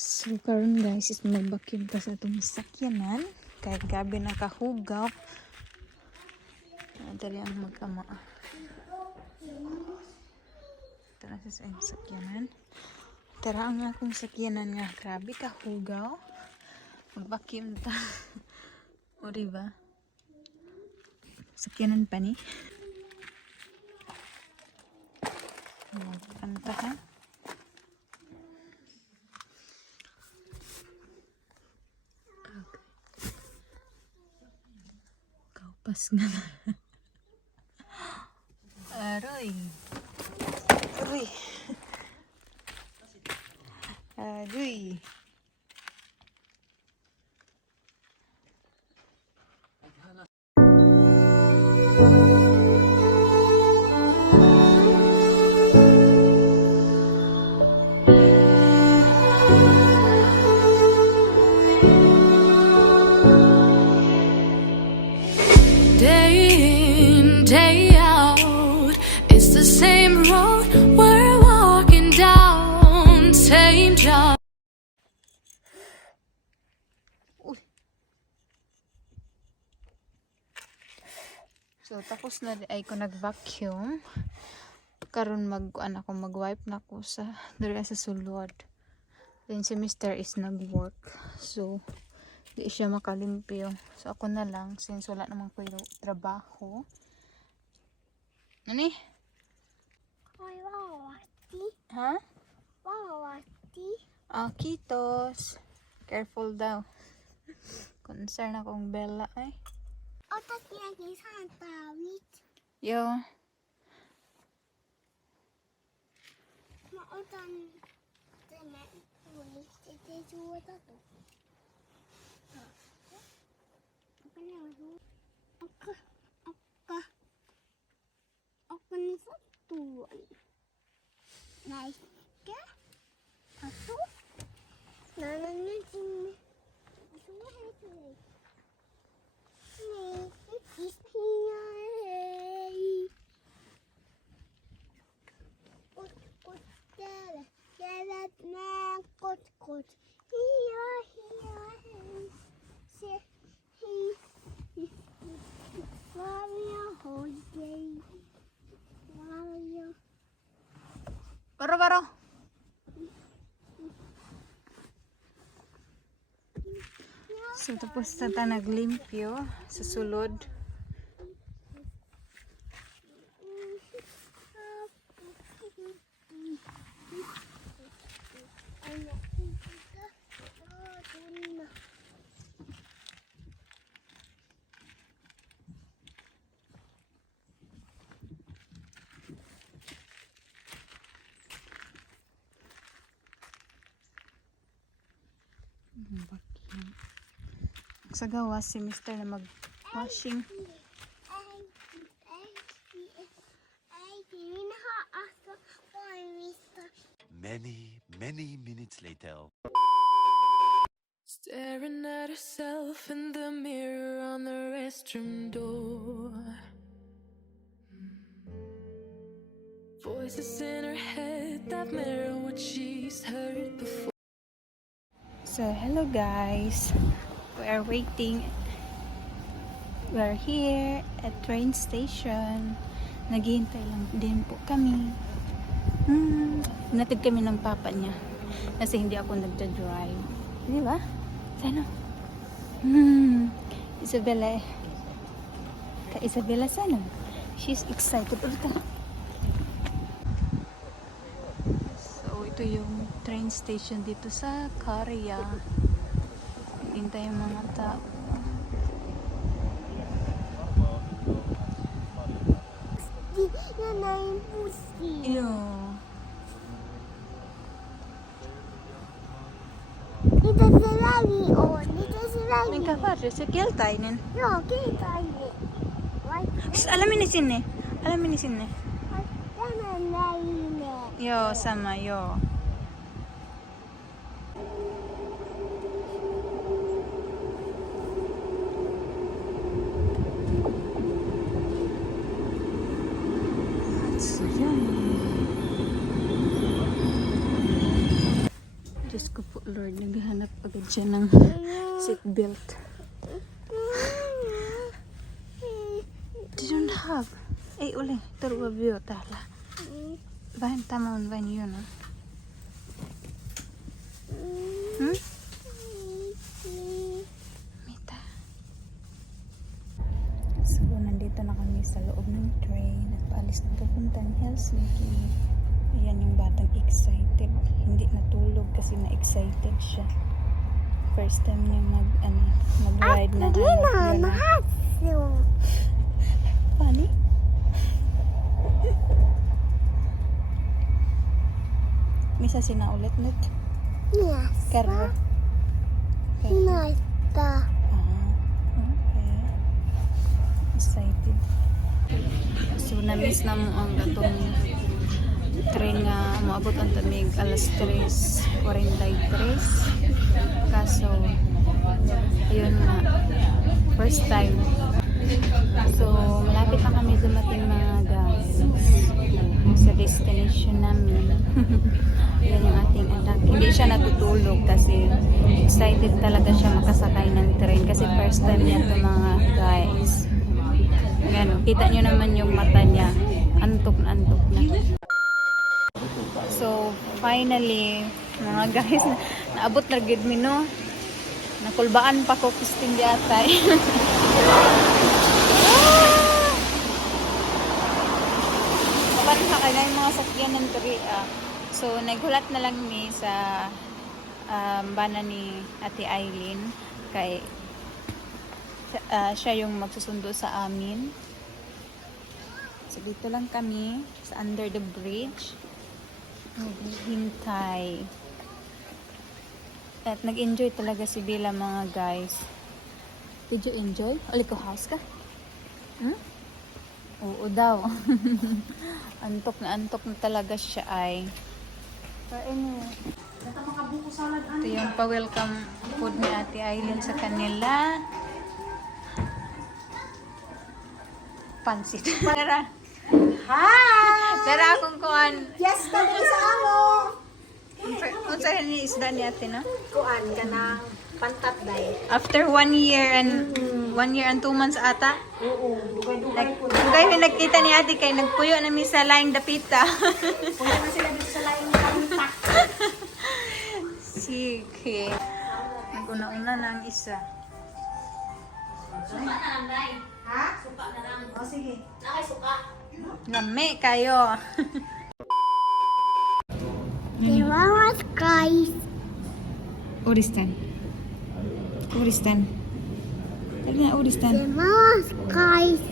So karon guys is mag-vacuum ta sa atong sakyanan kay gabi nakahugaw. Dali ang magkama. Tara sa sa sakyanan. Tara ang akong sakyanan nga grabe kahugaw. Mag-vacuum ta. o diba? Sakyanan pa ni. Magkanta ka. Kaupas nga. Aroy. Aroy. Aroy. So, tapos na ay ko nag-vacuum. Karon mag ano ako mag-wipe na ko sa dira sa sulod. Then si Mr. is nag-work. So, di siya makalimpyo. So, ako na lang since wala naman ko yung trabaho. Nani? Ay, wawati. Ha? Wawati. Ah, kitos. Careful daw. Concern akong Bella ay. O, tas kinakisang tawit. Yo. Mautan. Tama. Ulit. Ito yung to. Ako na ako. Ako. Ako. Ako na sa tuwan. Nice ka? Ako? Nananasin. Ako na ito. Is here. Kot, kot, där. Där är med kot, kot. Hier, hier. Se, hi, hi. Var jag hos dig? Var jag... Baro, baro. So, tapos na ta naglimpyo sa sulod. Sa gawa si Mr. na mag-washing. Many, many minutes later. Staring at herself in the mirror on the restroom door. Voices in her head that mirror what she's heard before. So, hello guys. We are waiting. We are here at train station. Naghihintay lang din po kami. Hmm, natid kami ng papa niya. Kasi hindi ako nagda-drive. Di ba? Sana. Hmm, Isabella. eh. Ka Isabella sana. She's excited. Ulta. So, ito yung train station dito sa Korea. Hintay yung mga tao. Yan na yung pusi. Ew. Dito sila Leon. Dito sila May Leon. kapatid, si Keltainen. Yo, kita ini. Why? Alamin ni Sinne. Alamin ni Sinne. Sana na ini. Yo, sama, yo. So, yan. Diyos ko po, Lord, naghahanap agad siya ng seatbelt. They don't have. Eh, uli. Turwa view, tala. Bahan tamon, bahan yun, ah. Hmm? Mita. So, nandito na kami sa loob ng train at paalis na papuntang Helsinki. Ayan yung batang excited. Hindi natulog kasi na-excited siya. First time niya mag, ano, mag-ride na Hindi ano, na. Funny? Misa sina ulit. Yes. Nasta. Ah, okay. Excited. So, na-miss na mo ang gatong train nga moabot ang tamig alas 3.43. Kaso, yun nga, first time. So, malapit na kami dumating mga guys sa destination namin. Yan yung ating anak. Hindi siya natutulog kasi excited talaga siya makasakay ng train kasi first time niya to mga guys. Yan, kita nyo naman yung mata niya. Antok na antok na. So, finally, mga guys, na, naabot na gid mi no. Nakulbaan pa ko kisting di atay. Kapan sa kanya yung mga sakyan ng Korea. So, naghulat na lang mi sa um, bana ni Ate Eileen kay ah, siya yung magsusundo sa amin. So, dito lang kami sa under the bridge. Naghihintay. At nag-enjoy talaga si Bila mga guys. Did you enjoy? Uli ko house ka? Hmm? Oo daw. antok na antok na talaga siya ay. Kain mo. Ito yung pa-welcome food ni Ate Aileen sa kanila. Pansit. Tara. Hi! Tara akong kuhan. Yes, kami sa amo! Kung saan ni isda ni ate no? Kuan ka ng pantat day. After one year and one year and two months ata. Oo, dugay-dugay po. Dugay may nagkita ni ate kay nagpuyo na mi sa laing dapita. Punta na sila dito sa lain ng pantak. Sige. Naguna-una na ang isa. Ha? Suka na lang. O, sige. Lami kayo. The mama's guys. Uristan. Uristan. Dali na, Uristan. The mama's guys.